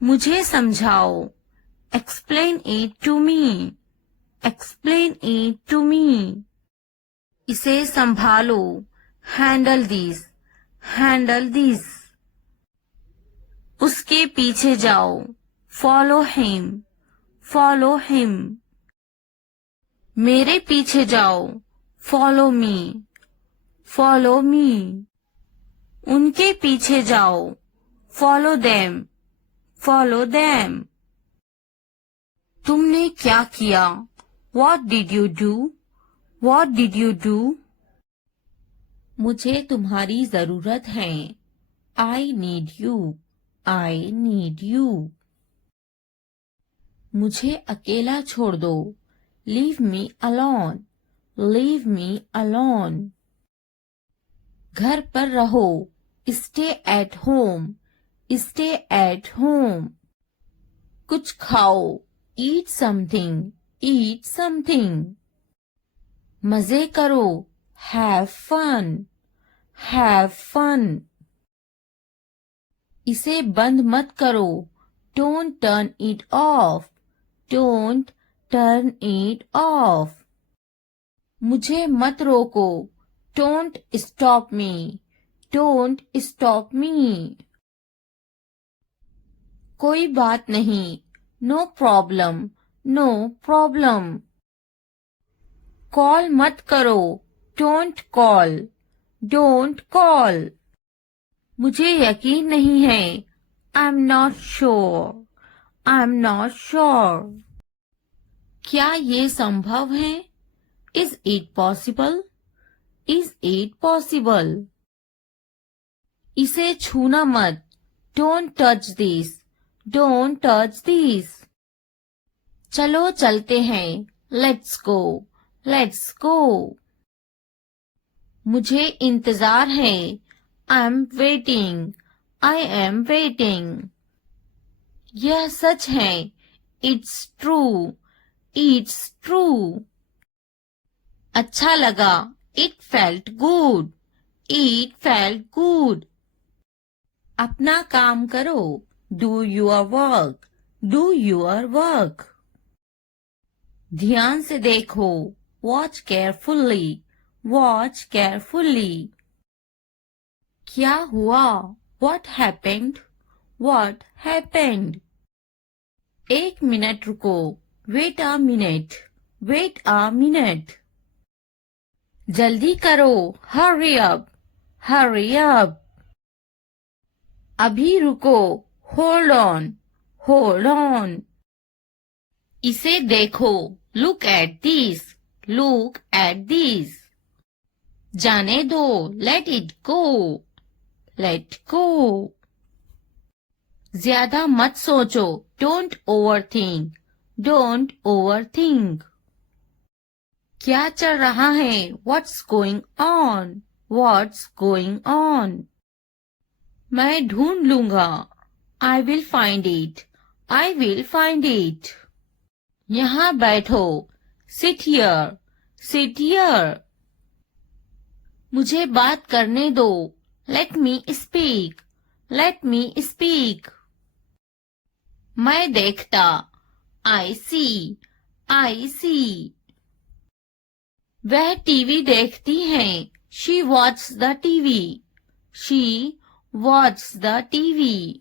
मुझे समझाओ. Explain it to me. Explain it to me. इसे संभालो. Handle this. Handle this. उसके पीछे जाओ. Follow him. Follow him. मेरे पीछे जाओ. Follow me. Follow me. उनके पीछे जाओ. Follow them. Follow them. तुमने क्या किया? What did you do? What did you do? मुझे तुम्हारी जरूरत है. I need you. I need you. मुझे अकेला छोड़ दो. Leave me alone. Leave me alone. घर पर रहो. Stay at home. Stay at home. कुछ खाओ. Eat something. Eat something. मजे करो. Have fun. Have fun. इसे बंद मत करो. Don't turn it off. Don't turn it off. मुझे मत रोको. Don't stop me. Don't stop me. कोई बात नहीं. No problem. No problem. Call मत करो. Don't call. Don't call. मुझे यकीन नहीं है. I'm not sure. I'm not sure. क्या ये संभव है? Is it possible? Is it possible? इसे छूना मत. Don't touch this. Don't touch this. चलो चलते हैं. Let's go. Let's go. मुझे इंतजार है. I'm waiting. I am waiting. यह सच है. It's true. It's true. अच्छा लगा. It felt good. It felt good. अपना काम करो. Do your work. Do your work. ध्यान से देखो. Watch carefully. Watch carefully. क्या हुआ? What happened? What happened? एक मिनट रुको. Wait a minute. Wait a minute. जल्दी करो. Hurry up. Hurry up. अभी रुको. Hold on. Hold on. इसे देखो. Look at this. Look at this. जाने दो, let it go, let go. ज्यादा मत सोचो, don't overthink, don't overthink. क्या चल रहा है, what's going on, what's going on. मैं ढूंढ लूंगा, I will find it, I will find it. यहाँ बैठो, sit here, sit here. मुझे बात करने दो, let me speak, let me speak. मैं देखता, I see, I see. वह टीवी देखती है, she watches the TV, she watches the TV.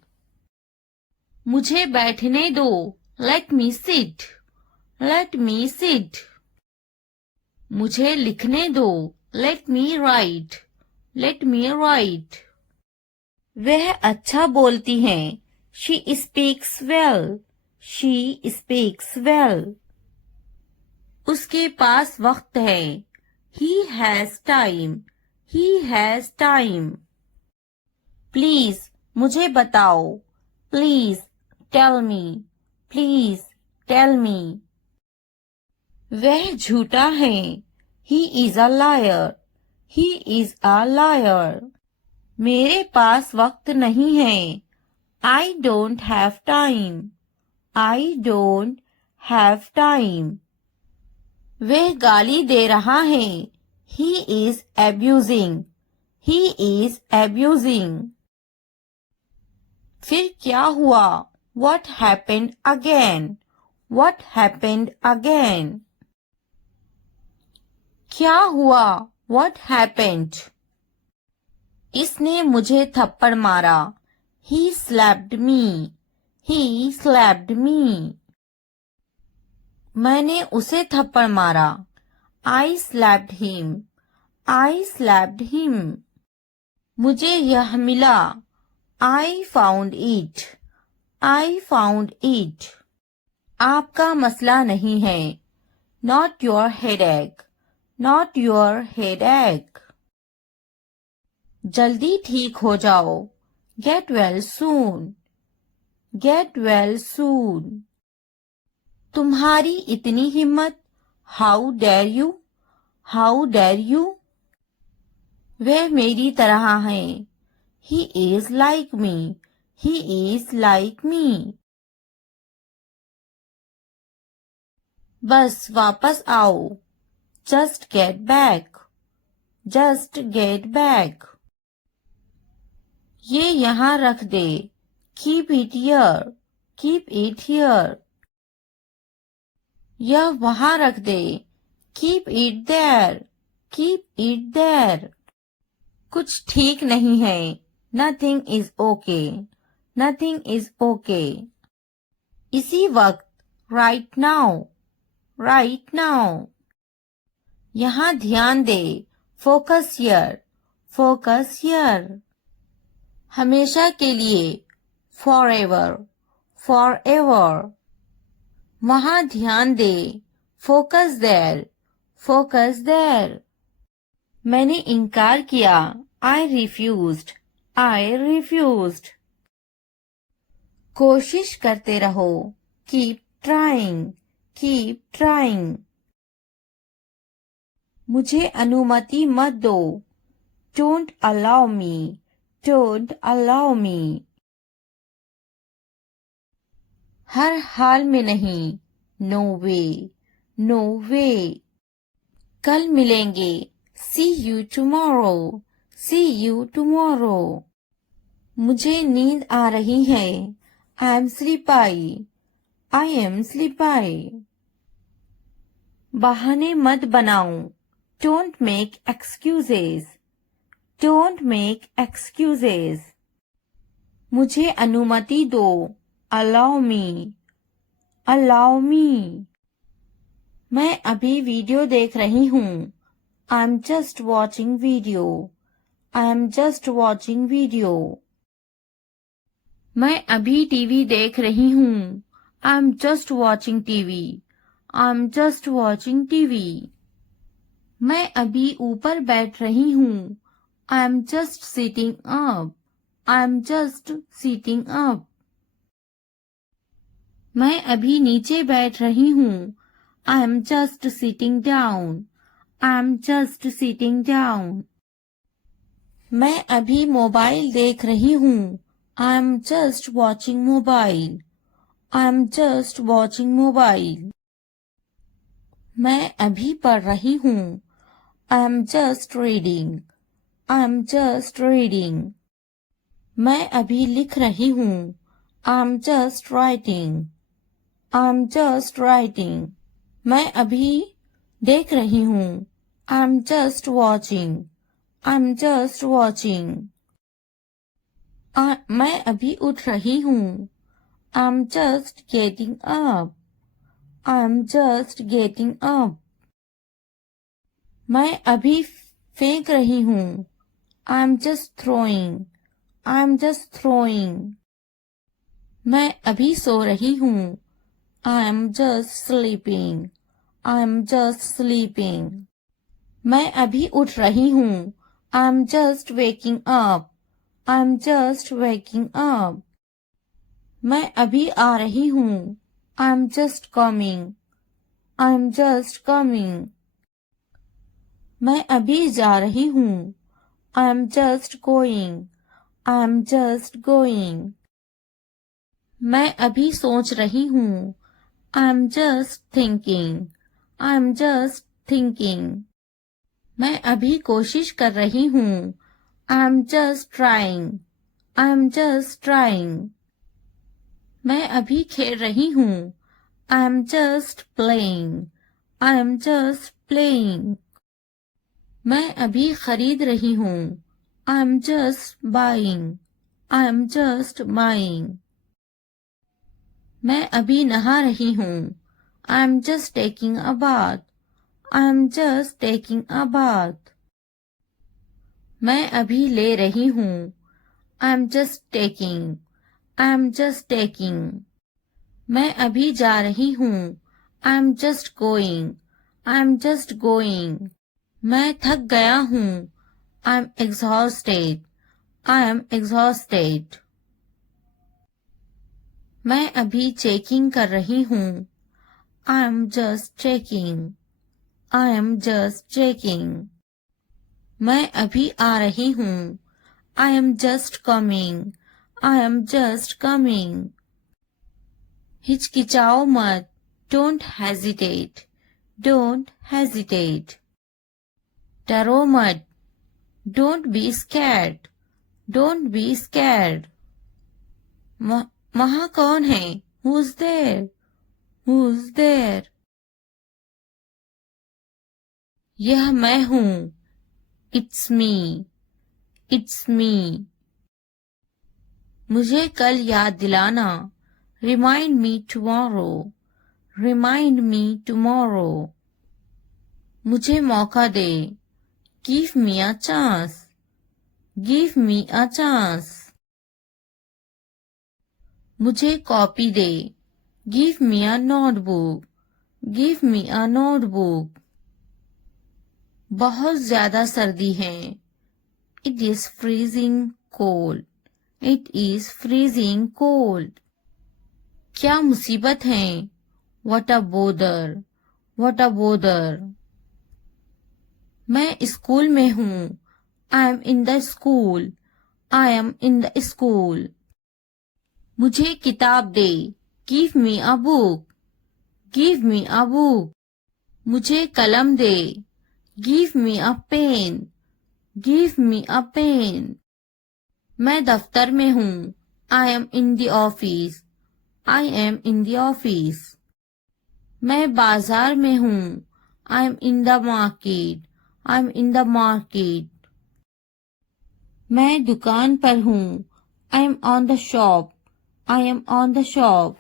मुझे बैठने दो, let me sit, let me sit. मुझे लिखने दो, let me write, let me write. वह अच्छा बोलती है, she speaks well, she speaks well. उसके पास वक्त है, he has time, he has time. Please मुझे बताओ, please tell me, please tell me. वह झूठा है, he is a liar, he is a liar. मेरे पास वक्त नहीं है, I don't have time, I don't have time. वह गाली दे रहा है, he is abusing, he is abusing. फिर क्या हुआ, what happened again, what happened again. क्या हुआ, what happened. इसने मुझे थप्पड़ मारा, he slapped me, he slapped me. मैंने उसे थप्पड़ मारा, I slapped him, I slapped him. मुझे यह मिला, I found it, I found it. आपका मसला नहीं है, not your headache, not your headache. जल्दी ठीक हो जाओ, get well soon, get well soon. तुम्हारी इतनी हिम्मत, how dare you, how dare you. वह मेरी तरह है, he is like me, he is like me. बस वापस आओ, just get back, just get back. ये यहाँ रख दे, keep it here, keep it here. यह वहाँ रख दे, keep it there, keep it there. कुछ ठीक नहीं है, nothing is okay, nothing is okay. इसी वक्त, right now, right now. यहाँ ध्यान दे, focus here, focus here. हमेशा के लिए, forever, forever. वहाँ ध्यान दे, focus there, focus there. मैंने इनकार किया, I refused, I refused. कोशिश करते रहो, keep trying, keep trying. मुझे अनुमति मत दो, don't allow me, don't allow me. हर हाल में नहीं, no way, no way. कल मिलेंगे, see you tomorrow, see you tomorrow. मुझे नींद आ रही है, I am sleepy, I am sleepy. बहाने मत बनाओ, don't make excuses, don't make excuses. मुझे अनुमति दो, allow me, allow me. मैं अभी वीडियो देख रही हूँ, I'm just watching video, I'm just watching video. मैं अभी टीवी देख रही हूँ, I'm just watching TV, I'm just watching TV. मैं अभी ऊपर बैठ रही हूँ. I am just sitting up. I am just sitting up. मैं अभी नीचे बैठ रही हूँ. I am just sitting down. I am just sitting down. मैं अभी मोबाइल देख रही हूँ. I am just watching mobile. I am just watching mobile. मैं अभी पढ़ रही हूँ. I am just reading. I am just reading. मैं अभी लिख रही हूँ. I am just writing. I am just writing. मैं अभी देख रही हूँ. I am just watching. I am just watching. मैं अभी उठ रही हूँ. I am just getting up. I am just getting up. मैं अभी फेंक रही हूँ. I am just throwing. I am just throwing. मैं अभी सो रही हूँ. I am just sleeping. I am just sleeping. मैं अभी उठ रही हूँ. I am just waking up. I am just waking up. मैं अभी आ रही हूँ. I am just coming. I am just coming. मैं अभी जा रही हूँ. I am just going. I am just going. मैं अभी सोच रही हूँ. I am just thinking. I am just thinking. मैं अभी कोशिश कर रही हूँ. I am just trying. I am just trying. मैं अभी खेल रही हूँ. I am just playing. I am just playing. मैं अभी खरीद रही हूँ. I am just buying. I am just buying. मैं अभी नहा रही हूँ. I am just taking a bath. I am just taking a bath. मैं अभी ले रही हूँ. I am just taking. I am just taking. मैं अभी जा रही हूँ. I am just going. I am just going. मैं थक गया हूँ. I am exhausted. I am exhausted. मैं अभी चेकिंग कर रही हूँ. I am just checking. I am just checking. मैं अभी आ रही हूँ. I am just coming. I am just coming. हिचकिचाओ मत. Don't hesitate. Don't hesitate. डरो मत. Don't be scared. Don't be scared. वहाँ कौन है? Who's there? Who's there? यह मैं हूँ. It's me. It's me. मुझे कल याद दिलाना. Remind me tomorrow. Remind me tomorrow. मुझे मौका दे. Give me a chance. Give me a chance. मुझे copy they. Give me a notebook. Give me a notebook. बहुत ज्यादा सर्दी है. It is freezing cold. It is freezing cold. क्या मुसीबत है? What a bother. What a bother. मैं school में हूँ. I am in the school. I am in the school. मुझे किताब दे. Give me a book. Give me a book. मुझे कलम दे. Give me a pen. Give me a pen. मैं दफ्तर में हूँ. I am in the office. I am in the office. मैं बाजार में हूँ. I am in the market. I am in the market. मैं दुकान पर हूँ. I am on the shop. I am on the shop.